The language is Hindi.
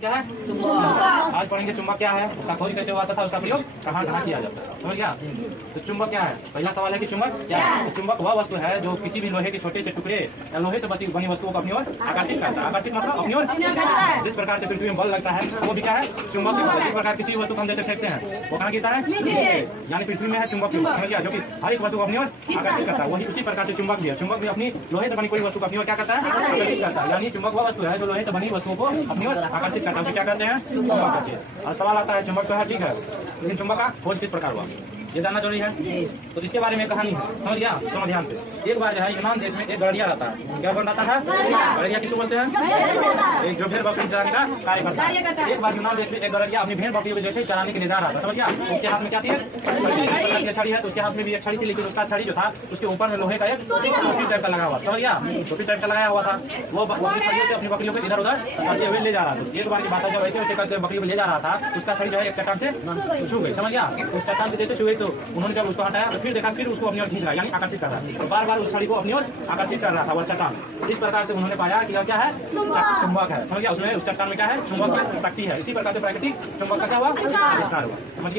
क्या है? आज पढ़ेंगे चुंबक क्या है, उसका खोज कैसे हुआ था, उसका प्रयोग कहाँ कहाँ किया जाता है। समझ गया? तो चुंबक क्या है? पहला सवाल है कि चुंबक क्या है। तो चुंबक वह वस्तु है जो किसी भी लोहे के छोटे से टुकड़े या लोहे से बनी वस्तुओं को अपनी ओर आकर्षित करता है। आकर्षित मतलब अपनी ओर। जिस प्रकार से पृथ्वी में बल लगता है वो भी क्या है? चुंबक से। जिस प्रकार किसी वस्तु को हम जैसे फेंकते हैं वो कहाँ गिरता है? यानी पृथ्वी में है चुंबक। समझ गया? जो कि हर एक वस्तु को अपनी ओर आकर्षित करता है। वही उसी प्रकार से चुंबक भी है। चुंबक भी अपनी लोहे से बनी कोई वस्तु को अपनी ओर क्या करता है? आकर्षित करता है। यानी चुंबक वह वस्तु है जो लोहे से बनी वस्तुओं को अपनी ओर आकर्षित करता है। उसे क्या कहते हैं? चुंबक कहते हैं। और सवाल आता है चुंबक तो है, ठीक है, लेकिन चुंबक का खोज किस प्रकार हुआ ये जानना जरूरी है। तो इसके बारे में कहानी है। समझ गया? सुनो ध्यान से। एक बार जो है यूनान देश में एक गड़रिया रहता है। क्या बनाता है? गड़रिया किसको बोलते हैं? एक जो भेड़ बकरी चराने का कार्य करता है। एक बार यूनान देश में एक गड़रिया अपनी भेड़ बकरी को जैसे चराने के लिए जा रहा था। समझ गया? उसके हाथ में क्या थी? छड़ी है। तो उसके हाथ में भी एक छड़ी थी, लेकिन उसका छड़ी जो था उसके ऊपर में लोहे का एक टोपी टाइप का लगा हुआ। समझ गया? टोपी टाइप का लगाया हुआ था। वो अपनी छड़ियों से अपनी बकरियों को इधर उधर करते हुए ले जा रहा था। एक बार की बात है, जब वैसे वैसे करते बकरी को ले जा रहा था, उसका छड़ी जो है एक चट्टान से छू गई। समझ गया? उस चट्टान से जैसे छू गई तो उन्होंने जब उसको हटाया तो फिर देखा, फिर उसको अपनी ओर खींच रहा, यानी आकर्षित कर रहा है। और बार बार उस छड़ी को अपनी ओर आकर्षित कर रहा था वह चट्टान। इस प्रकार से उन्होंने पाया कि यह क्या है? चुंबक है। समझ गया? उसमें उस चट्टान में क्या है? चुंबक की शक्ति है। इसी प्रकार से प्राकृतिक चुंबक का क्या हुआ? आविष्कार हुआ। समझ गया?